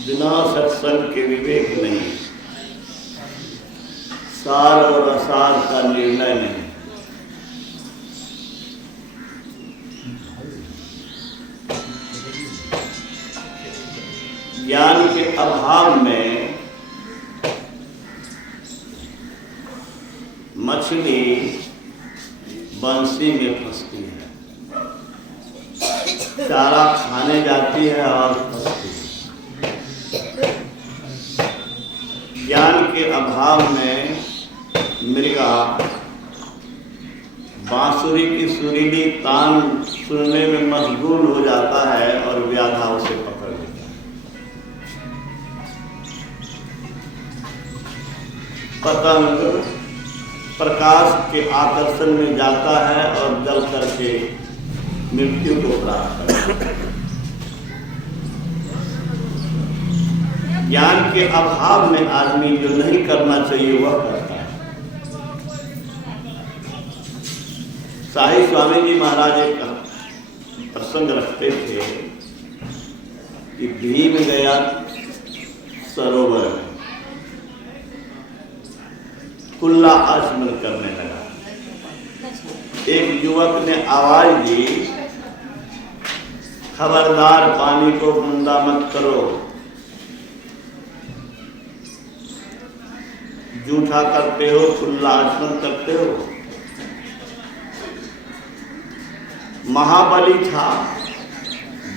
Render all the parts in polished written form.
बिना सत्संग के विवेक नहीं, सार और असार का निर्णय नहीं। ज्ञान के अभाव में मछली बंसी में फंसती है, चारा खाने जाती है और फंसती है। ज्ञान के अभाव में मृगा बांसुरी की सुरीली तान सुनने में मशगूल हो जाता है और व्याधा उसे पकड़ लेता है। पतंग प्रकाश के आकर्षण में जाता है और जल करके मृत्यु को प्राप्त करता है। ज्ञान के अभाव में आदमी जो नहीं करना चाहिए वह करता है। शाही स्वामी जी महाराज एक प्रसंग रखते थे कि भीम गया सरोवर में, खुला आचमन करने लगा। एक युवक ने आवाज दी, खबरदार पानी को गंदा मत करो, जूठा करते हो, खुला आचमन करते हो। महाबली था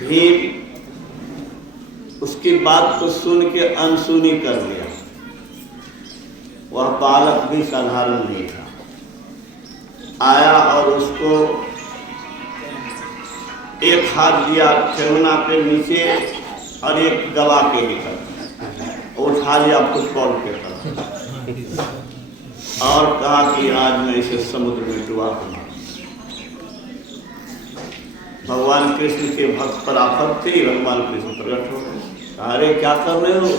भीम, उसकी बात को सुन के अनसुनी कर लिया। वह बालक भी साधारण नहीं था, आया और उसको एक हाथ दिया ठेहुना पे नीचे और एक दबा के निकल उठा लिया फुटबॉल के तरफ और कहा कि आज मैं इसे समुद्र में डुबा दूंगा। भगवान कृष्ण के भक्त पर आफत थी, भगवान कृष्ण प्रकट हो गए। अरे क्या कर रहे हो?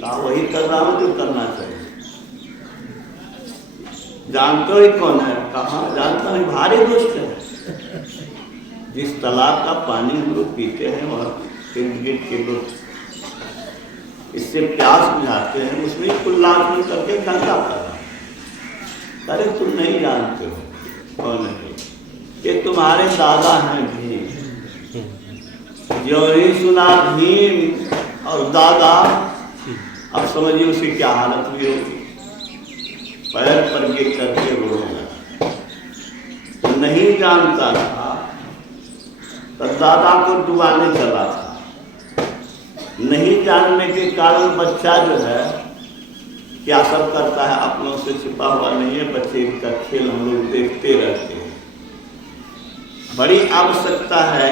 कहा वही कर रहा हूं जो करना चाहिए। जानते हो कौन है? कहा जानता हूं, भारी दुष्ट है। जिस तालाब का पानी हम लोग पीते हैं वह इर्द गिर्द के लोग इससे प्यास बुझाते हैं, उसमें खुला आचमन करके गंदा कर रहा है। अरे तुम नहीं जानते हो कौन है ये तुम्हारे दादा हैं भीम। जो ही सुना भीम और दादा, अब समझिए उसकी क्या हालत हुई होगी। पैर पर गिर करके रोने लगा। नहीं जानता था तो दादा को डुबाने चला था। नहीं जानने के कारण बच्चा जो है क्या सब करता है, अपनों से छिपा हुआ नहीं है। बच्चे का खेल हम लोग देखते रहते हैं। बड़ी आवश्यकता है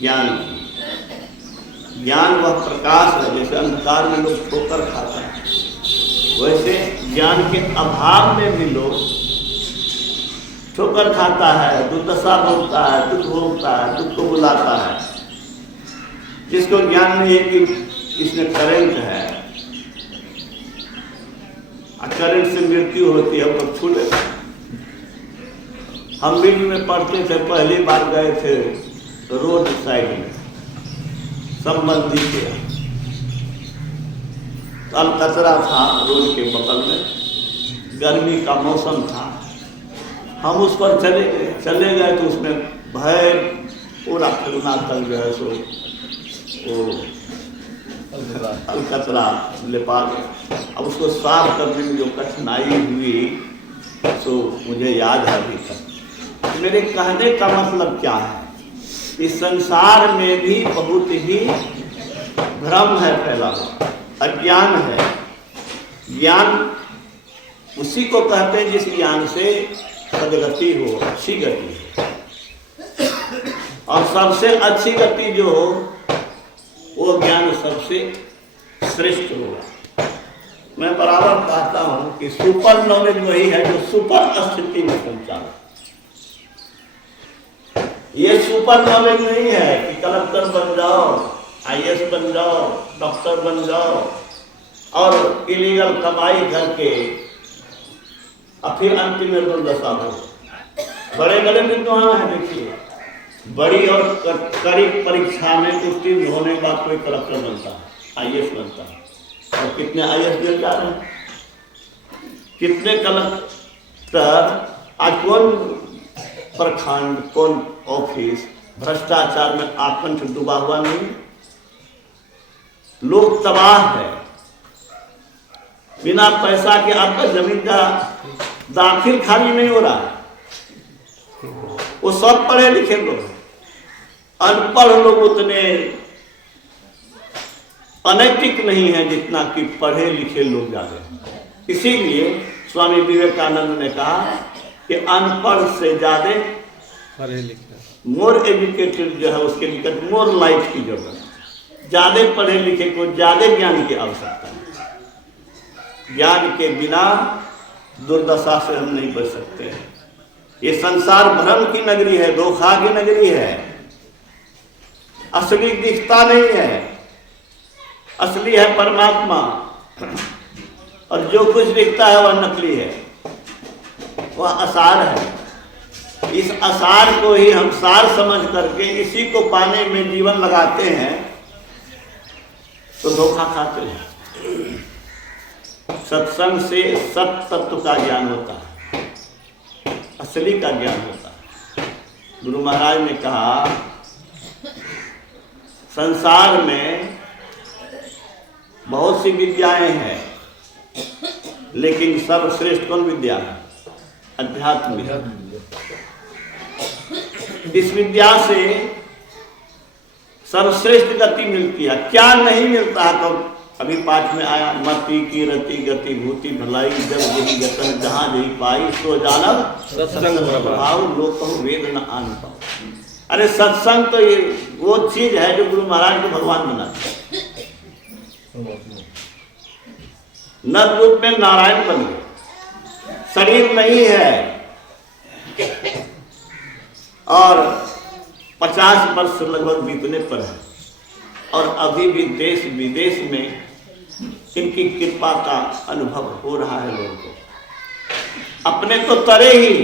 ज्ञान की। ज्ञान वह प्रकाश है, जैसे अंधकार में लोग ठोकर खाता है, वैसे ज्ञान के अभाव में भी लोग ठोकर खाता है, दुर्दशा भोगता है, दुख भोगता है, दुख को बुलाता है। जिसको ज्ञान नहीं है कि इसमें करंट है, करंट से मृत्यु होती है, वो छू लेता है। हम भी में पढ़ते थे, पहली बार गए थे रोड साइड में संबंधी के कल कचरा था रोड के बगल में, गर्मी का मौसम था। हम उस पर चले गए तो उसमें भय पूरा खिलना तल जो है सो कचरा लेपा गया। अब उसको साफ करने में जो कठिनाई हुई सो मुझे याद है अभी तक। मेरे कहने का मतलब क्या है, इस संसार में भी बहुत ही भ्रम है फैला हुआ, अज्ञान है। ज्ञान उसी को कहते हैं जिस ज्ञान से सदगति हो, अच्छी गति हो। और सबसे अच्छी गति जो हो वो ज्ञान सबसे श्रेष्ठ होगा। मैं बराबर कहता हूं कि सुपर नॉलेज वही है जो सुपर स्थिति में पहुंचा। ये सुपर नॉलेज नहीं है कि कलेक्टर बन जाओ, आईएएस बन जाओ, डॉक्टर बन जाओ और इलीगल कमाई करके और फिर अंतिम में दुर्दशा हो। बड़े बड़े विद्वान हैं, देखिए बड़ी और कड़ी परीक्षा में उत्तीर्ण होने के बाद कोई कलेक्टर बनता है, IAS बनता है। और कितने IAS दिए जा रहे हैं, कितने कलेक्टर, आज कौन प्रखंड, कौन ऑफिस भ्रष्टाचार में आकंठ डूबा हुआ नहीं? लोग तबाह है, बिना पैसा के आपका जमीन का दाखिल खाली नहीं हो रहा। वो सब पढ़े लिखे लोग, अनपढ़ लोग उतने अनैतिक नहीं है जितना कि पढ़े लिखे लोग ज्यादा हैं। इसीलिए स्वामी विवेकानंद ने कहा कि अनपढ़ से ज्यादा पढ़े लिखे, मोर एजुकेटेड जो है उसके निकट मोर लाइट की जरूरत है। ज्यादा पढ़े लिखे को ज्यादा ज्ञान की आवश्यकता है। ज्ञान के बिना दुर्दशा से हम नहीं बच सकते हैं। ये संसार भ्रम की नगरी है, धोखा की नगरी है। असली दिखता नहीं है, असली है परमात्मा, और जो कुछ दिखता है वह नकली है, वह आसार है। इस आसार को ही हम सार समझ करके इसी को पाने में जीवन लगाते हैं तो धोखा खाते हैं। सत्संग से सत तत्व का ज्ञान होता है, असली का ज्ञान होता है। गुरु महाराज ने कहा संसार में बहुत सी विद्याएं हैं, लेकिन सर्वश्रेष्ठ कौन विद्या है? अध्यात्म विद्या। इस विद्या से सर्वश्रेष्ठ गति मिलती है। क्या नहीं मिलता है? तो अभी पाठ में आया, मति की रति गति भूति भलाई, जब यही गतन जहाँ यही पाई, सो जानब सत्संग प्रभाव, लोग कहूँ वेद न आन पाओ। अरे सत्संग तो ये वो चीज है जो गुरु महाराज को भगवान बनाते हैं। नर रूप में नारायण बन गए, शरीर नहीं है, और 50 वर्ष लगभग बीतने पर है, और अभी भी देश विदेश में इनकी कृपा का अनुभव हो रहा है लोगों को। अपने तो तरे ही,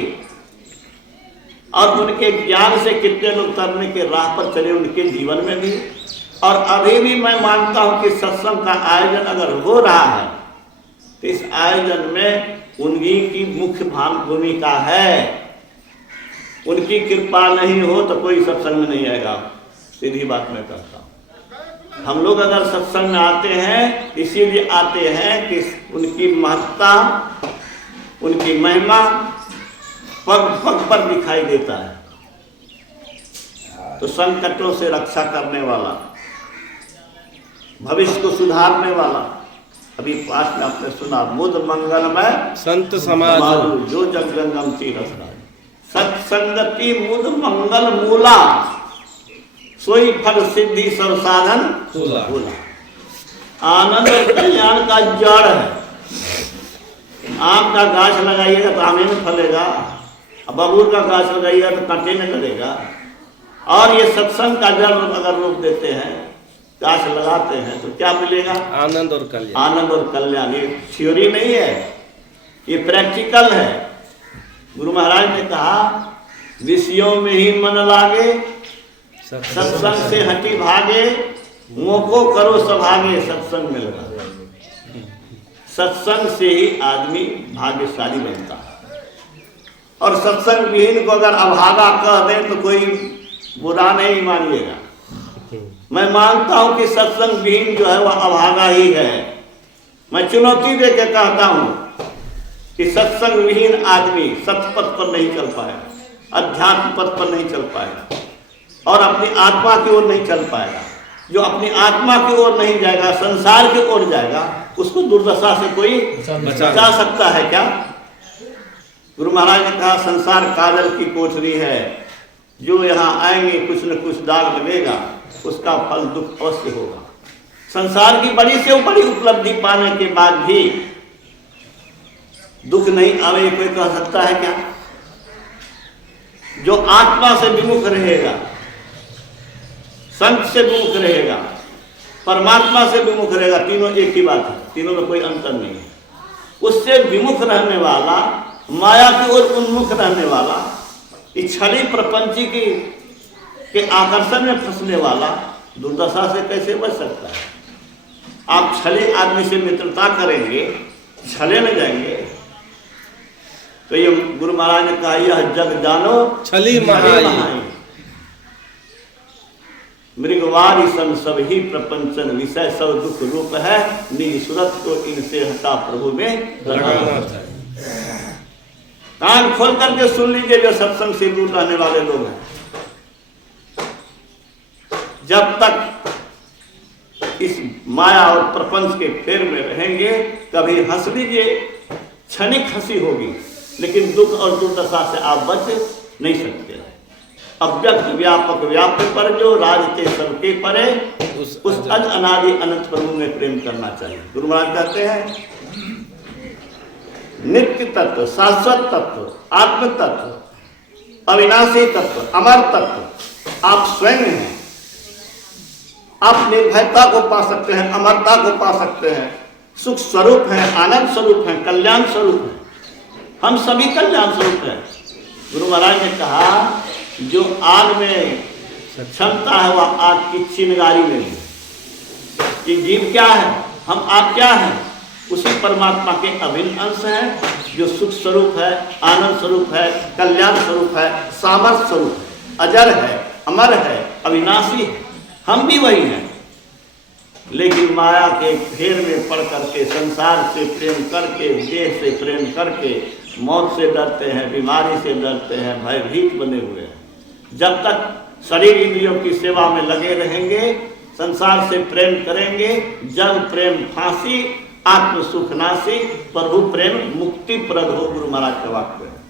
और उनके ज्ञान से कितने लोग तरने के राह पर चले उनके जीवन में भी। और अभी भी मैं मानता हूं कि सत्संग का आयोजन अगर हो रहा है तो इस आयोजन में उन्हीं की मुख्य भूमिका है। उनकी कृपा नहीं हो तो कोई सत्संग में नहीं आएगा, सीधी बात मैं कहता हूँ। हम लोग अगर सत्संग में आते हैं इसीलिए आते हैं कि उनकी महत्ता, उनकी महिमा पग पग पर दिखाई देता है। तो संकटों से रक्षा करने वाला, भविष्य को सुधारने वाला, अभी पाठ में आपने सुना, मुद मंगलमय संत समाज जो जगरंगम तीरथ राज, सत्संगति मुद मंगल मूला, सोई फल सिद्धि सब साधन भूला। आनंद और कल्याण का जड़ है। आम का गाछ लगाइएगा तो आमे में फलेगा, बबूर का गाछ लगाइएगा तो कांटे में लगेगा। और ये सत्संग का जड़ अगर रोप देते हैं, गाछ लगाते हैं, तो क्या मिलेगा? आनंद और कल्याण। आनंद और कल्याण। ये थ्योरी नहीं है, ये प्रैक्टिकल है। गुरु महाराज ने कहा विषयों में ही मन लागे, सत्संग से हटी भागे, मोको करो सभागे, सत्संग में लगा। सत्संग से ही आदमी भाग्यशाली बनता है। और सत्संग विहीन को अगर अभागा कह दें तो कोई बुरा नहीं मानिएगा। मैं मानता हूं कि सत्संग विहीन जो है वह अभागा ही है। मैं चुनौती देकर कहता हूं कि सत्संग विहीन आदमी सत्पथ पर नहीं चल पाएगा, अध्यात्म पथ पर नहीं चल पाएगा, और अपनी आत्मा की ओर नहीं चल पाएगा। जो अपनी आत्मा की ओर नहीं जाएगा, संसार की ओर जाएगा, उसको दुर्दशा से कोई बचा सकता है क्या? गुरु महाराज ने कहा संसार काजल की कोठरी है, जो यहाँ आएंगे कुछ न कुछ दाग लगेगा, उसका फल दुख अवश्य होगा। संसार की बड़ी से बड़ी उपलब्धि पाने के बाद भी दुख नहीं आवे, कोई कह सकता है क्या? जो आत्मा से विमुख रहेगा, संत से विमुख रहेगा, परमात्मा से विमुख रहेगा, तीनों एक ही बात है, तीनों में कोई अंतर नहीं है। उससे विमुख रहने वाला, माया की ओर उन्मुख रहने वाला, इस छली प्रपंची की कि आकर्षण में फंसने वाला दुर्दशा से कैसे बच सकता है। आप छले आदमी से मित्रता करेंगे, छले न जाएंगे। तो ये गुरु महाराज ने कहा, यह जग जानो छली महाई। मृगवारी सन सब ही प्रपंचन, विषय सब दुख रूप है, निज सूरत को इनसे हटा प्रभु में लगाना है। कान खोल करके सुन लीजिए जो सत्संग से दूर रहने वाले लोग हैं। जब तक इस माया और प्रपंच के फेर में रहेंगे, कभी हंस लीजिए, क्षणिक हंसी होगी, लेकिन दुख और दुर्दशा से आप बच नहीं सकते। अव्यक्त व्यापक व्याप्य पर जो राजते सबके परे, उस अज अनादि अनंत प्रभु में प्रेम करना चाहिए। गुरु महाराज कहते हैं, नित्य तत्व, शाश्वत तत्व, आत्म तत्व, अविनाशी तत्व, अमर तत्व आप स्वयं हैं। आप निर्भयता को पा सकते हैं, अमरता को पा सकते हैं, सुख स्वरूप हैं, आनंद स्वरूप हैं, कल्याण स्वरूप हैं। हम सभी कल्याण स्वरूप हैं। गुरु महाराज ने कहा, जो आग में क्षमता है वह आग की चिंगारी में है। कि जीव क्या है, हम आप क्या हैं, उसी परमात्मा के अभिन्न अंश हैं, जो सुख स्वरूप है, आनंद स्वरूप है, कल्याण स्वरूप है, सामर्थ्य स्वरूप है, अजर है, अमर है, अविनाशी है। हम भी वही हैं, लेकिन माया के फेर में पड़ करके, संसार से प्रेम करके, देह से प्रेम करके, मौत से डरते हैं, बीमारी से डरते हैं, भयभीत बने हुए हैं। जब तक शरीर इंद्रियों की सेवा में लगे रहेंगे, संसार से प्रेम करेंगे, जब प्रेम फांसी, आत्म सुख नासी, प्रभु प्रेम मुक्ति प्रद हो। गुरु महाराज का वाक्य है।